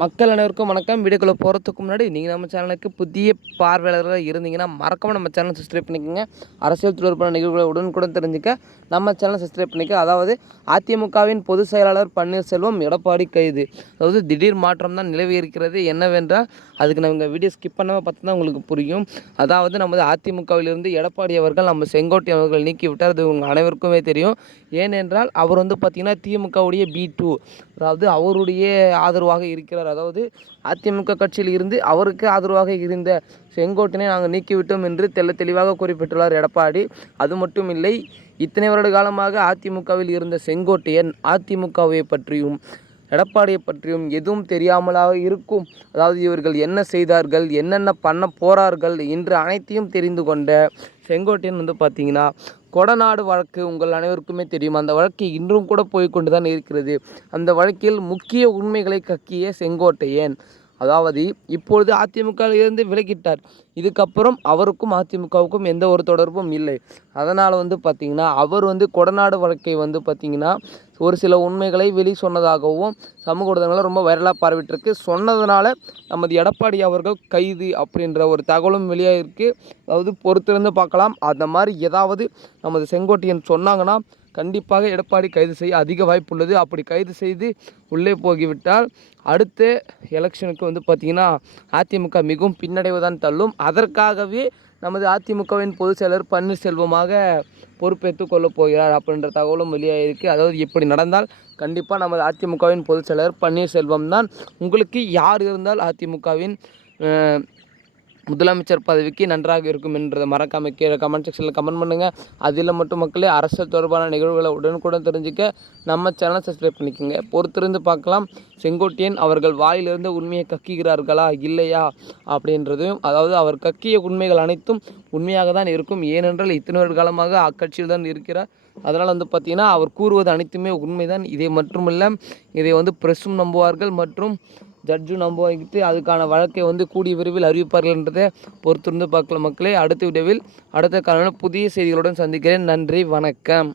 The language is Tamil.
மக்கள் அனைவருக்கும் வணக்கம். வீடியோக்குள்ளே போகிறதுக்கு முன்னாடி நீங்கள் நம்ம சேனலுக்கு புதிய பார்வையாளர்களாக இருந்தீங்கன்னா மறக்காம நம்ம சேனலை சப்ஸ்கிரைப் பண்ணிக்கோங்க. அரசியல் தொடர்பான நிகழ்வுகளை உடனுக்குடன் தெரிஞ்சுக்க நம்ம சேனலை சப்ஸ்கிரைப் பண்ணிக்க. அதாவது அதிமுகவின் பொதுச் செயலாளர் பன்னீர்செல்வம் எடப்பாடி கைது. அதாவது திடீர் மாற்றம் தான் நிலவி இருக்கிறது. என்னவென்றால் அதுக்கு நம்ம வீடியோ ஸ்கிப் பண்ணாமல் பார்த்து தான் உங்களுக்கு புரியும். அதாவது நமது அதிமுகவிலிருந்து எடப்பாடி அவர்கள் நம்ம செங்கோட்டை அவர்கள் நீக்கிவிட்டார். அது உங்கள் அனைவருக்குமே தெரியும். ஏனென்றால் அவர் பார்த்திங்கன்னா திமுகவுடைய B2, அதாவது அவருடைய ஆதரவாக இருக்கிறார். அதாவது அதிமுக கட்சியில் இருந்து அவருக்கு ஆதரவாக இருந்த செங்கோட்டினை நாங்கள் நீக்கிவிட்டோம் என்று தெளிவாக குறிப்பிட்டுள்ளார் எடப்பாடி. அது மட்டும் இல்லை, இத்தனை வருட காலமாக அதிமுகவில் இருந்த செங்கோட்டையன் அதிமுகவை பற்றியும் எடப்பாடியை பற்றியும் எதுவும் தெரியாமலாக இருக்கும். அதாவது இவர்கள் என்ன செய்தார்கள், என்னென்ன பண்ண போகிறார்கள் என்று அனைத்தையும் தெரிந்து கொண்ட செங்கோட்டையன் பார்த்திங்கன்னா கொடநாடு வழக்கு உங்கள் அனைவருக்குமே தெரியும். அந்த வழக்கு இன்றும் கூட போய்கொண்டு தான் இருக்கிறது. அந்த வழக்கில் முக்கிய உண்மைகளை கக்கிய செங்கோட்டையன் அதாவது இப்பொழுது அதிமுகவிலிருந்து விலகிட்டார். இதுக்கப்புறம் அவருக்கும் அதிமுகவுக்கும் எந்த ஒரு தொடர்பும் இல்லை. அதனால் பார்த்திங்கன்னா அவர் கொடநாடு வழக்கை பார்த்திங்கன்னா ஒரு சில உண்மைகளை சொன்னதாகவும் சமூக ஊடகங்களில் ரொம்ப வைரலாக பரவிட்டிருக்கு. சொன்னதுனால நமது எடப்பாடி அவர்கள் கைது அப்படின்ற ஒரு தகவலும் வெளியாகிருக்கு. அதாவது பொறுத்திருந்து பார்க்கலாம். அந்த மாதிரி ஏதாவது நமது செங்கோட்டையன் சொன்னாங்கன்னா கண்டிப்பாக எடப்பாடி கைது செய்ய அதிக வாய்ப்பு உள்ளது. அப்படி கைது செய்து உள்ளே போகிவிட்டால் அடுத்த எலெக்ஷனுக்கு பார்த்திங்கன்னா அதிமுக மிகவும் பின்னடைவு தான் தள்ளும். அதற்காகவே நமது அதிமுகவின் பொதுச் செயலர் பன்னீர்செல்வமாக பொறுப்பேற்று கொள்ளப் போகிறார் அப்படின்ற தகவலும் வெளியாகிருக்கு. அதாவது இப்படி நடந்தால் கண்டிப்பாக நமது அதிமுகவின் பொதுச் செயலர் பன்னீர்செல்வம் தான். உங்களுக்கு யார் இருந்தால் அதிமுகவின் முதலமைச்சர் பதவிக்கு நன்றாக இருக்கும் என்றதை மறக்காம கீழே கமெண்ட் செக்ஷனில் கமெண்ட் பண்ணுங்கள். அதில் மட்டும் மக்களே அரசியல் தொடர்பான நிகழ்வுகளை உடனுக்குடன் தெரிஞ்சுக்க நம்ம சேனலை சப்ஸ்கிரைப் பண்ணிக்கோங்க. பொறுத்திருந்து பார்க்கலாம் செங்கோட்டையன் அவர்கள் வாயிலிருந்து உண்மையை கக்குகிறார்களா இல்லையா அப்படின்றதையும். அதாவது அவர் கக்கிய உண்மைகள் அனைத்தும் உண்மையாக தான் இருக்கும். ஏனென்றால் இத்தனை வருட காலமாக அக்கட்சியில் தான் இருக்கிறார். அதனால் பார்த்திங்கன்னா அவர் கூறுவது அனைத்துமே உண்மைதான். இதை மட்டுமல்ல, இதை பிரஸும் நம்புவார்கள் மற்றும் ஜட்ஜும் நம்புவாங்கிட்டு அதுக்கான வழக்கை கூடிய விரைவில் அறிவிப்பார்கள் என்றதை பொறுத்திருந்து பார்க்கலாம் மக்களே. அடுத்த வீடியோவில் அடுத்த காலையில் புதிய செய்திகளுடன் சந்திக்கிறேன். நன்றி, வணக்கம்.